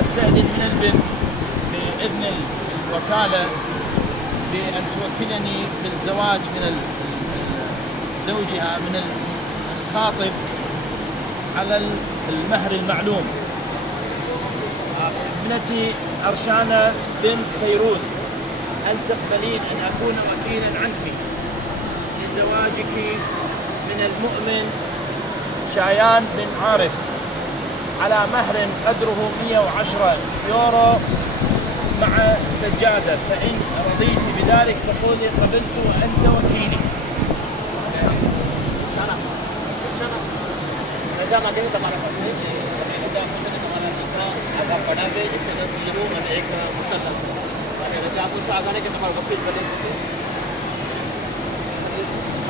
أستأذن من البنت بإذن الوكالة بأن توكلني بالزواج من زوجها من الخاطب على المهر المعلوم. ابنتي أرشانة بنت فيروز، هل تقبلين أن أكون وكيلا عنك لزواجك من المؤمن شايان بن عارف على مهر قدره 110 يورو مع سجادة، فإن رضيت بذلك فقولي قبلت وأنت وكيلي.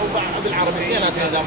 أو بالعربي اثنيناتهم دام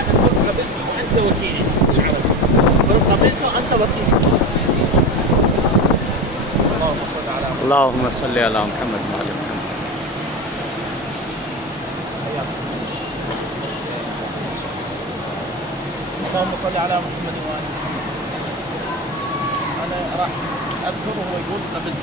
أنا قبلت وأنت وكيلي بالعربي قبلت وأنت وكيلي اللهم صل على محمد وعلى محمد. اللهم صل على محمد وآل محمد. أنا راح أذكر وهو يقول قبلت،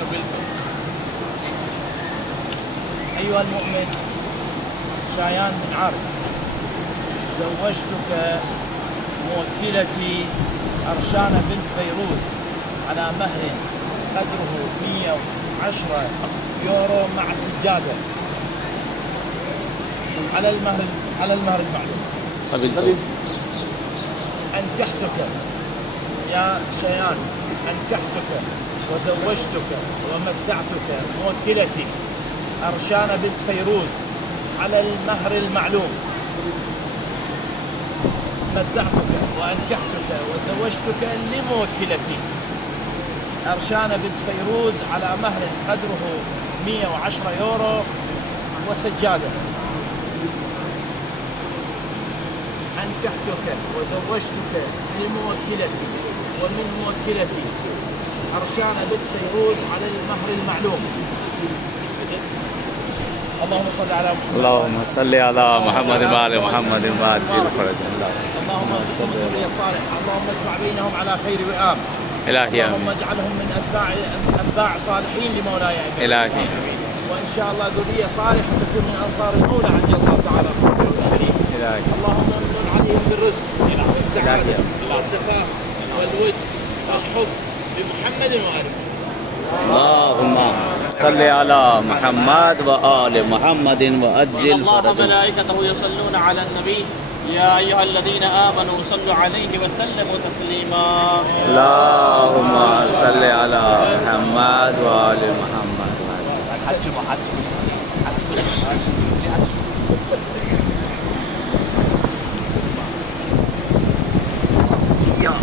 قبلت. أيها المؤمن شايان بن عارف، زوجتك موكلتي أرشانة بنت فيروز على مهر قدره 110 يورو مع سجادة على المهر المعلوم. قبلت. أنكحتك يا شيان، أنكحتك وزوجتك ومتعتك موكلتي أرشانة بنت فيروز على المهر المعلوم. متعتك وأنكحتك وزوجتك لموكلتي أرشانة بنت فيروز على مهر قدره 110 يورو وسجادة. أنكحتك وزوجتك لموكلتي ومن موكلتي أرشانة بنت فيروز على المهر المعلوم. اللهم صل على محمد. اللهم صل على محمد وعلى محمد وعجل فرجه. اللهم ارزقهم ذرية صالحة، اللهم اجمع بينهم على خير وئام. إلهي اللهم اجعلهم من أتباع صالحين لمولاي إلهي. وإن شاء الله ذرية صالحة تكون من أنصار المولى عز الله تعالى في القرآن الشريف. إلهي. اللهم امن عليهم بالرزق والسعادة والتفاهم والود والحب بمحمد وآله. اللهم صل على محمد وآل محمد وأجل فرجهم. الله وملائكته يصلون على النبي يا أيها الذين آمنوا صلوا عليه وسلموا تسليما. اللهم صل على محمد وآل محمد. يا